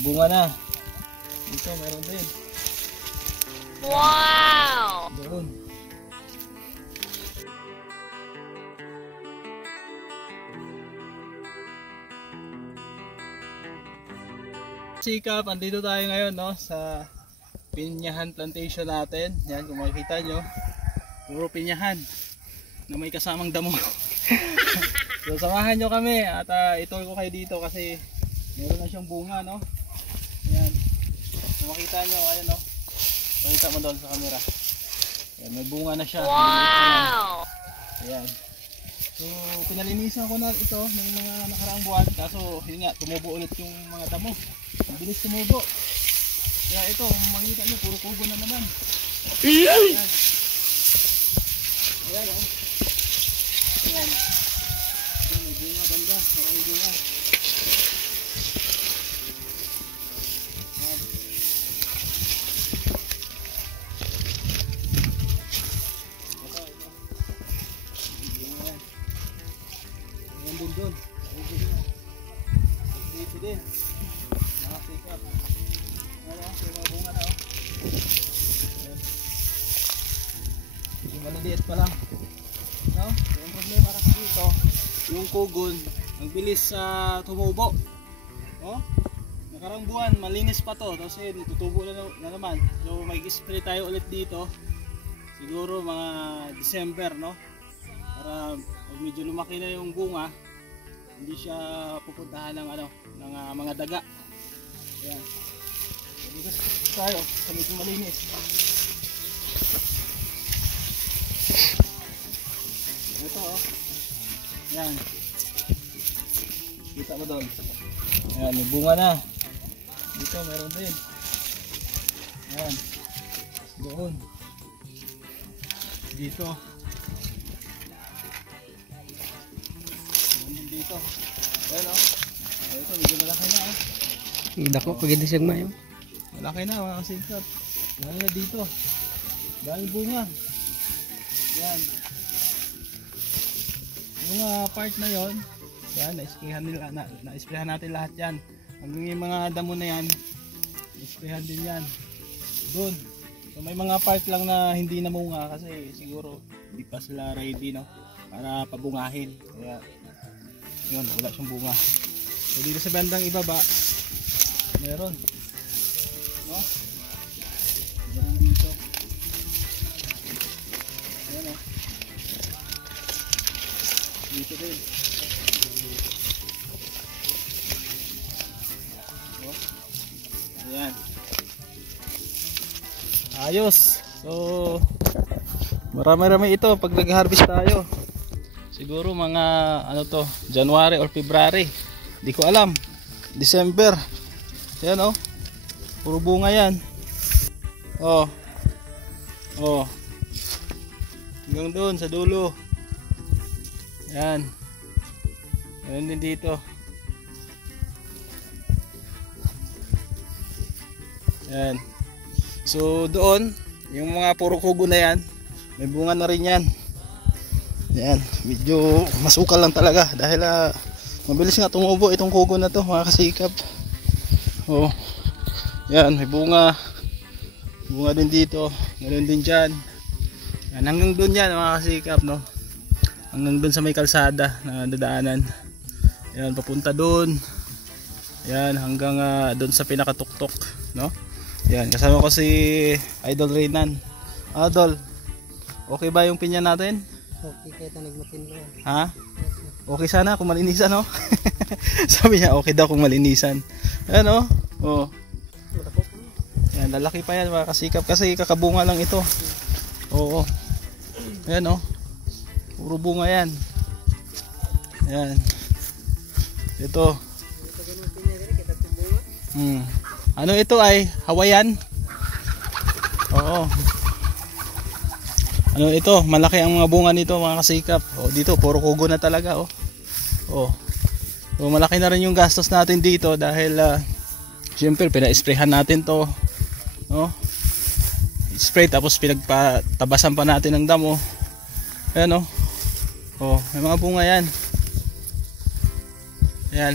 Bunga na. Dito meron din. Wow! Doon. Sikap, andito tayo ngayon no sa pinyahan plantation natin. Yan, kung makikita nyo, puro pinyahan na may kasamang damo. So samahan nyo kami at itour ko kayo dito kasi meron na siyang bunga no. Yan, kung makita nyo, ayan no, pakita mo doon sa camera. Yan, may bunga na siya. Wow! Ayan. So pinalinisan ko na ito ng mga nakaraang buwan, kaso yun nga, tumubo ulit yung mga damo. Ang bilis tumubo. Kaya ito, makikita nyo, puro kubo na naman. Ayan. Ayan o. Ayan. Ayan, may bunga ganda. Maraming bunga. Ayan. Ito. Bunga yan. Ayan din dun. Dito din. Nakasikap. Ayan o, may mga bunga na o. Ayan. Yung maliliit pa lang. No? Yung problema kasi dito, yung kugon, ang bilis tumubo. No? Nakarang buwan, malinis pa to. Tapos yun, tutubo na naman. So may spray tayo ulit dito. Siguro mga December, no? Para pag medyo lumaki na yung bunga, hindi siya pupuntahan ng ng mga daga. Ayan. So, dito tayo sa medyo malinis. Ito oh. Ayan. Kita mo doon. Ayan, may bunga na. Dito meron din. Ayan. Doon. Dito. Dito. Ayan o. Ito, medyo malaki na o. Dako pag hindi siya mayo. Malaki na mga kasingkat. Lalo na dito. Dahil bunga. Yan. Yung part na yon, yan, na-isprehan natin lahat yan. Hanggang yung mga damo na yan, na-isprehan din yan. Doon. So may mga part lang na hindi namunga kasi siguro hindi pa sila ready no, para pabungahin. Kaya yun, wala siyang bunga. So dito sa bandang ibaba meron no? Meron dito. Ayan o. Dito din. O. Ayan. Ayos. So marami-rami ito pag nag-harvest tayo. Siguro mga to, January or February. Di ko alam. December. Ayan oh. Puro bunga yan. Oh. Oh. Hanggang doon sa dulo. Ayan. Ayan din dito. Ayan. So doon, yung mga puro kugo na yan, may bunga na rin yan. Yan, medyo masukal lang talaga dahil mabilis nga tumubo itong kugo na to mga kasikap. Oh. Yan, may bunga. Bunga din dito, ganoon din diyan. Yan, hanggang doon yan mga kasikap no. Hanggang doon sa may kalsada na dadaanan. Yan, papunta doon. Yan, hanggang doon sa pinakatuktok, no? Yan, kasama ko si Idol Reynan. Idol, okay ba yung pinya natin? Okay kahit nagmatin lang. Ha? Okay sana kung malinisan no? Sabi niya okay daw kung malinisan. Ayan o. Oh. Yan, lalaki pa yan mga kasikap kasi kakabunga lang ito. Oo. Ayan o. Puro bunga yan. Ayan. Ito. Ano ito ay Hawaiian? Oo. Ano ito, malaki ang mga bunga nito mga kasikap. Oh, dito puro kugo na talaga oh. Oh. So malaki na rin yung gastos natin dito dahil syempre pina-sprayhan natin to. No? Spray tapos pinagpatabasan pa natin ng damo. Ayan oh. Oh, may mga bunga yan. Ayan.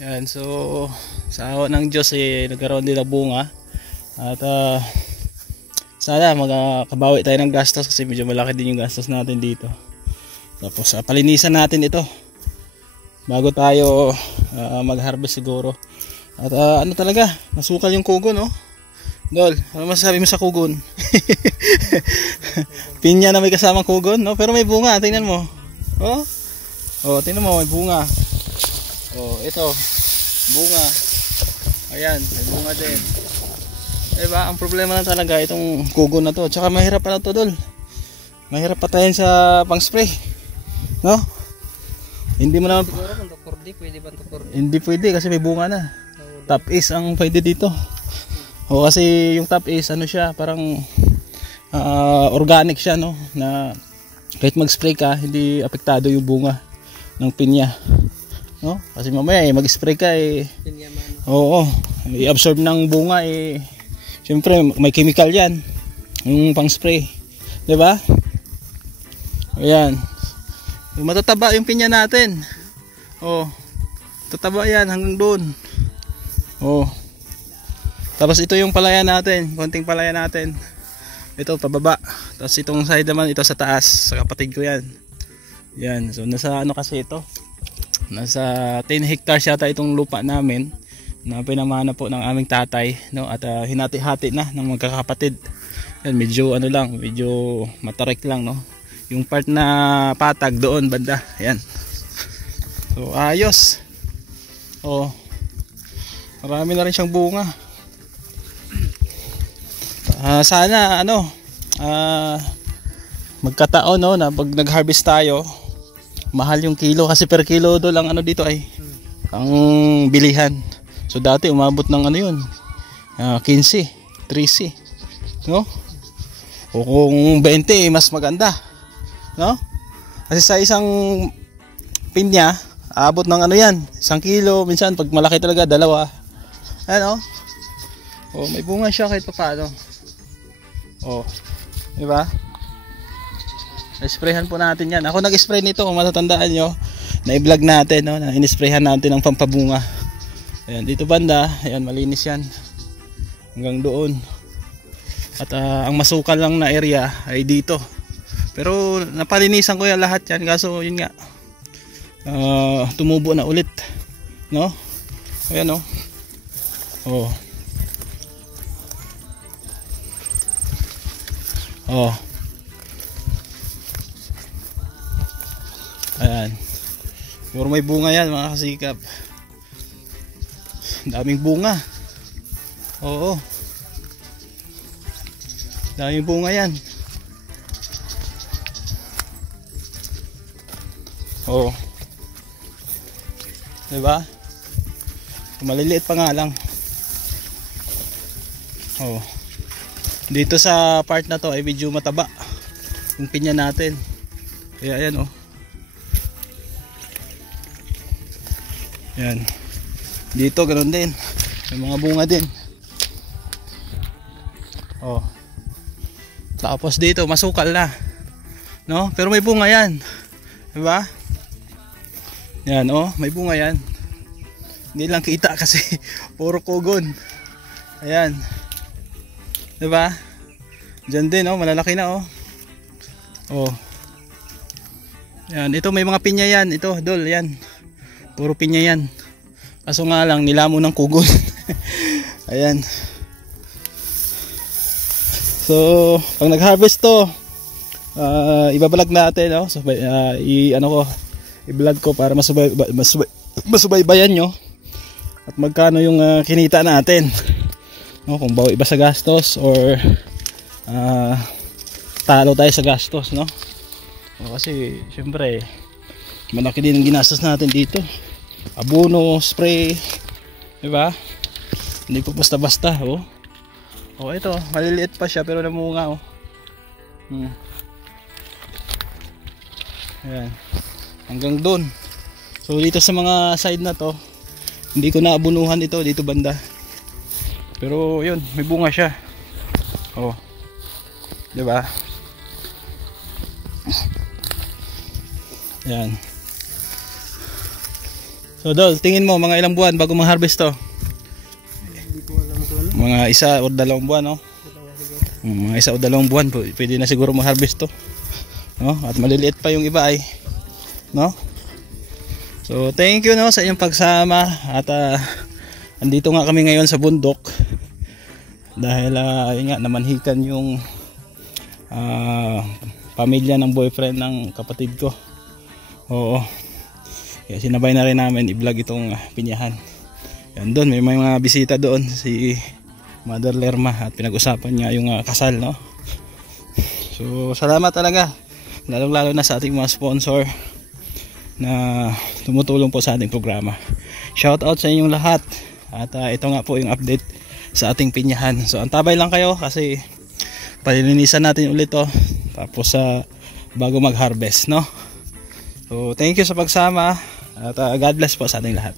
Yan, so sa awa ng Diyos nagkaroon din ng bunga. At sana magkabawi tayo ng gastos kasi medyo malaki din yung gastos natin dito. Tapos palinisan natin ito bago tayo mag-harvest siguro. At ano talaga, masukal yung kugon, no? Dol, ano masasabi mo sa kugon? Pinya na may kasamang kugon, no? Pero may bunga, tingnan mo. Oh, tingnan mo, may bunga. Oh, ito, bunga. Ayan, may bunga din. Diba, ang problema na talaga itong kugon na to. Tsaka mahirap pa na to, Dol. Mahirap pa tayo sa pang-spray, no? Hindi mo naman Siguro kung tukurdi, pwede ba tukurdi? hindi pwede kasi may bunga na. Top is ang pwede dito. O kasi yung top is ano siya, parang organic siya, no, na kahit mag-spray ka hindi apektado yung bunga ng pinya, no? Kasi mamaya mag-spray ka Pinyaman. oo, i-absorb ng bunga syempre may chemical yan yung pang-spray, 'di ba? Ayan. Matataba yung pinya natin. Tataba yan hanggang doon. Tapos ito yung palayan natin, konting palayan natin. Ito pababa. Tapos itong side naman ito sa taas, sa kapatid ko yan. Yan, so nasa ano kasi ito? Nasa 10 hectares yata itong lupa namin na pinamana po ng aming tatay, no? At hinati-hati na ng magkakapatid. Yan, medyo ano lang, medyo matarik lang, no? Yung part na patag doon banda. Yan. So ayos. Marami na rin siyang bunga. Sana magkataon, no, na pag nag-harvest tayo, mahal yung kilo kasi per kilo do lang ano dito ay ang bilihan. So dati umabot ng ano yun, 15, 13, no? O kung 20 mas maganda, no? Kasi sa isang pinya aabot ng ano yan, 1 kilo, minsan pag malaki talaga 2. Ano? May bunga siya kahit paano. Diba? Na-sprayhan po natin yan. Ako nag-spray nito kung matatandaan nyo. Na-i-vlog natin, no? Na in-sprayhan natin ng pampabunga. Ayan, dito banda, ayan, malinis yan. Hanggang doon. At ang masukal lang na area ay dito. Pero napalinisan ko yan lahat yan. Kaso yun nga, tumubo na ulit, no? Ayan, no? Ayan. Puro may bunga yan mga kasikap. Daming bunga. Daming bunga yan. Diba? Maliliit pa nga lang. Dito sa part na to ay medyo mataba yung pinya natin. Kaya ayan, Yan. Dito ganoon din. May mga bunga din. Tapos dito masukal na, no? Pero may bunga yan. Diba? Yan, may bunga yan. Hindi lang kita kasi puro kugon. Ayan. Diba? Diyan din, malalaki na, Yan, ito may mga pinya yan. Ito, Dol, yan. Puro pinya yan. Kaso nga lang, nilamo ng kugon. Ayan. So, pag nag-harvest to, ibabalag natin, so, i-vlog ko para masubaybayan nyo at magkano yung kinita natin, kung bawi ba sa gastos or talo tayo sa gastos, no? Kasi syempre malaki din ang ginastos natin dito, abono, spray, diba? Hindi po basta basta. Ito maliliit pa siya pero namunga. Ayan, hanggang doon. So dito sa mga side na to hindi ko na abunuhan ito dito banda, pero yun, may bunga siya. Diba? Ayan. So Dol, tingin mo mga ilang buwan bago mag-harvest to? Hindi ko alam kung ano. Mga 1 o 2 buwan, no? Mga 1 o 2 buwan pwede na siguro mag-harvest to, no? At maliliit pa yung iba ay, no? So thank you, no, sa inyong pagsama. At andito nga kami ngayon sa bundok dahil yun nga, namanhikan yung pamilya ng boyfriend ng kapatid ko. Oo, kaya sinabay na rin namin i-vlog itong pinyahan. Yan, doon may mga bisita doon, si Mother Lerma, at pinag-usapan niya yung kasal, no? So salamat talaga, lalong lalo na sa ating mga sponsor na tumutulong po sa ating programa. Shout out sa inyong lahat. At ito nga po yung update sa ating pinyahan. So antabay lang kayo kasi palilinisan natin ulit to tapos bago mag-harvest, no? So thank you sa pagsama at God bless po sa ating lahat.